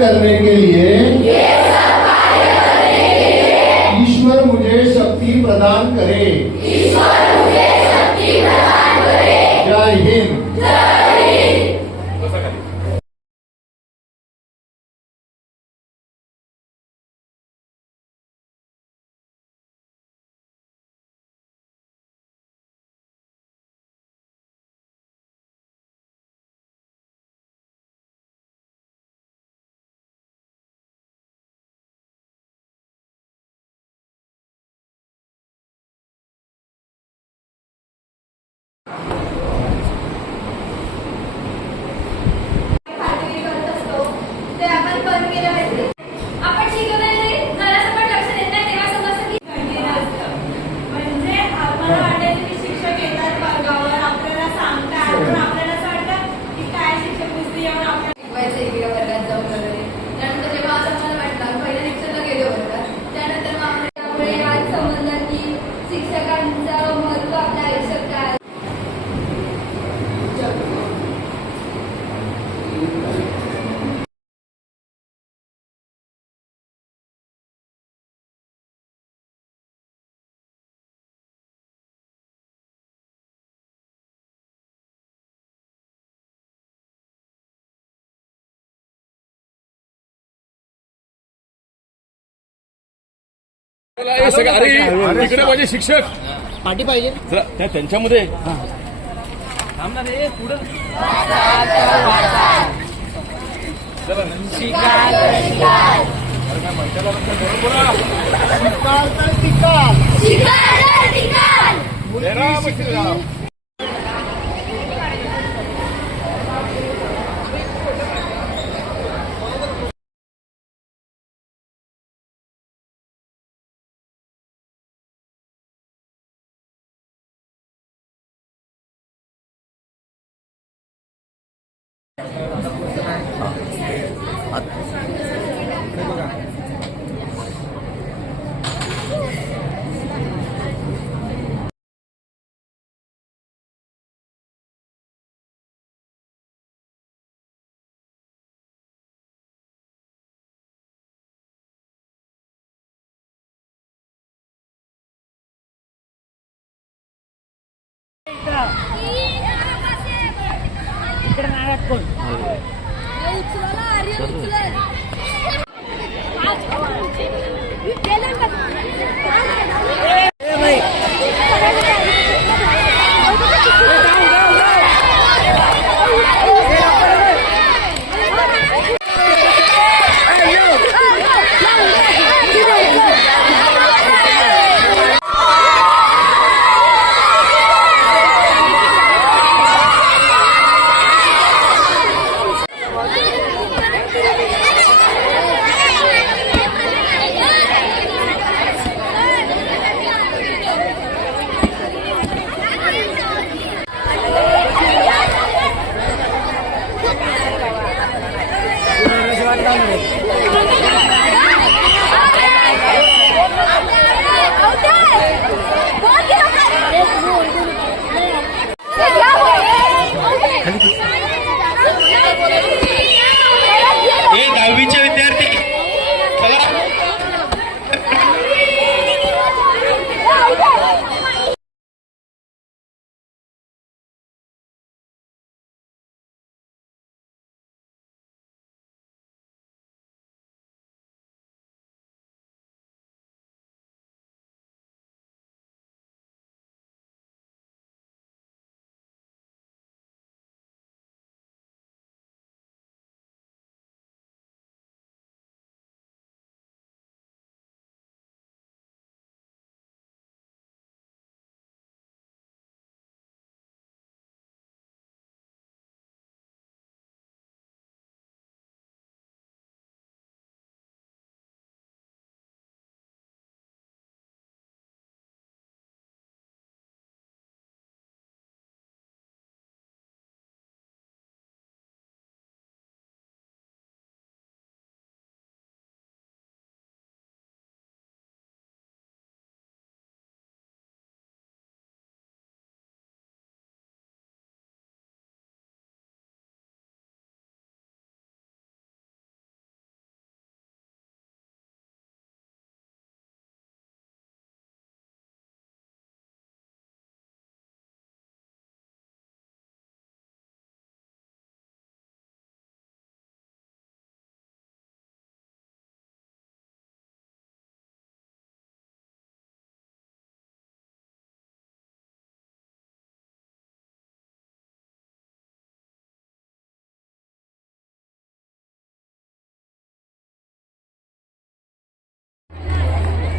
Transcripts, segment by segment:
करने के लिए ईश्वर मुझे शक्ति प्रदान करे। जय हिंद। इकडे माझे शिक्षक पाठी पाहिजे त्यांच्यामध्ये इकडे नाही कोण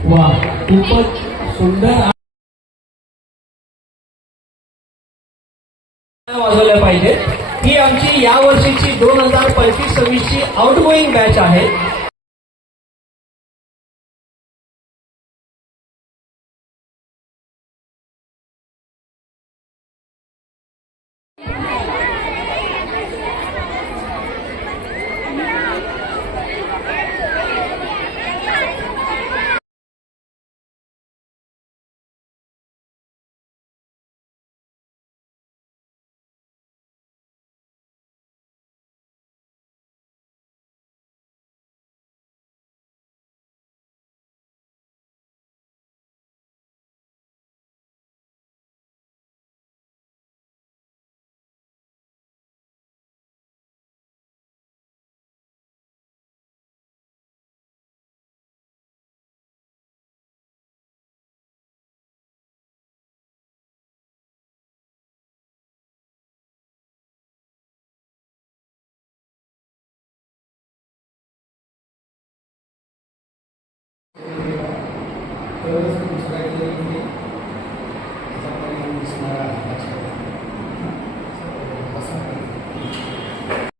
वा, खूपच सुंदर वाजवल्या पाहिजेत. ही आमची या वर्षीची 2025-26 ची आउटगोईंग बॅच आहे.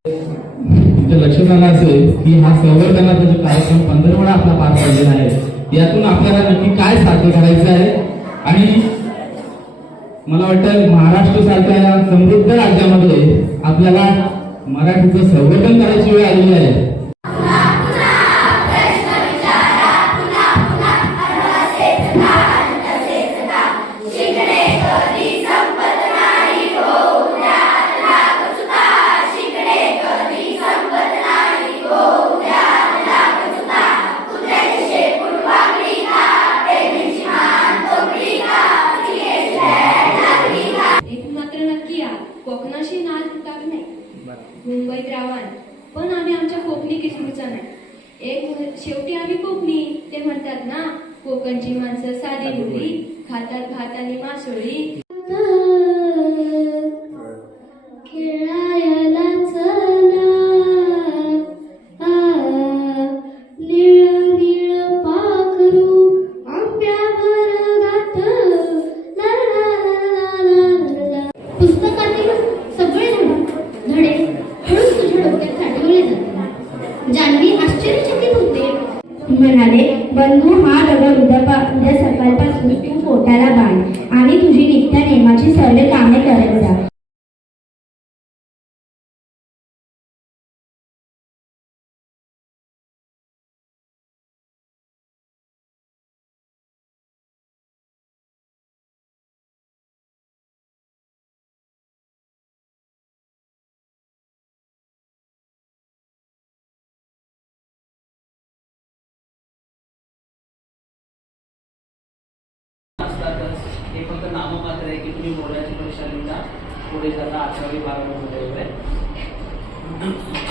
तुमच्या लक्षात आलं असेल की हा संवर्धनाचा जो कार्यक्रम 15 आपला पार पडलेला आहे. यातून आपल्याला नक्की काय साध्य करायचं आहे आणि मला वाटतं महाराष्ट्र सारख्या समृद्ध राज्यामध्ये आपल्याला मराठीचं संवर्धन करायची वेळ आलेली आहे. कोकणाशी नाद तुटत नाही, मुंबईत रावान पण आम्ही आमच्या कोकणी किसरूचा नाही. शेवटी आम्ही कोकणी ते म्हणतात ना, कोकणची माणसं साधी मुली खातात भात आणि मासोळी. खेळायला चला निळ निळ पाखरू आंब्यावर गात. पुस्तकातील सगळे धडे हळूच तुझ्या डोक्यात साठवले जातात. जान्हवी आश्चर्यचकित होते. म्हणाले, बंधू, हा दगड उद्या सकाळपासून तू पोटाला बांध आणि तुझी नित्य नेमाची सर्व कामे करत जा. हे फक्त नाममात्र आहे की तुम्ही बोलायची परीक्षा लिहिता पुढे जाता 11वी 12वी मध्ये वगैरे.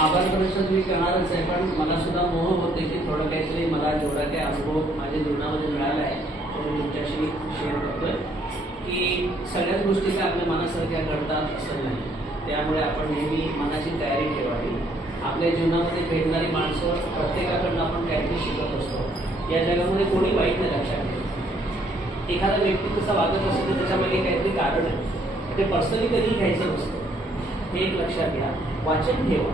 आभार परीक्षा तुम्ही करणारच आहे, पण मला सुद्धा मोह होते की थोडं काहीतरी मला जेवढा काही अनुभव माझ्या जीवनामध्ये मिळाला आहे तो मी तुमच्याशी शेअर करतोय. की सगळ्याच गोष्टी काय आपल्या मनासारख्या घडतात असं नाही. त्यामुळे आपण नेहमी मनाची तयारी ठेवावी. आपल्या जीवनामध्ये भेटणारी माणसं प्रत्येकाकडनं आपण काहीतरी शिकत असतो. या जगामध्ये कोणी वाईट नाही, लक्षात ठेवा. एखादा व्यक्ती कसा वागत असतो तर त्याच्यामागे काहीतरी कारण आहे. ते पर्सनली कधी घ्यायचं नसतं, हे एक लक्षात घ्या. वाचन ठेवा.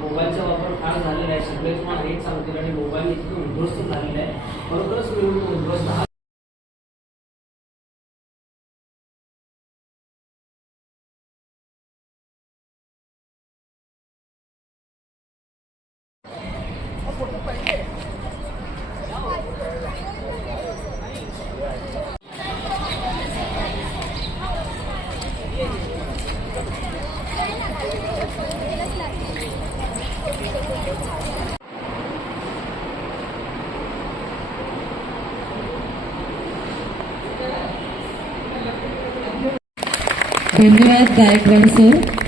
मोबाईलचा वापर फार झालेला आहे, सगळे तुम्हाला हेच सांगतील आणि मोबाईल इतकं उद्ध्वस्त झालेला आहे. खरोखरच मिळून उद्ध्वस्त हा धन्यवाद गायकवाड सर.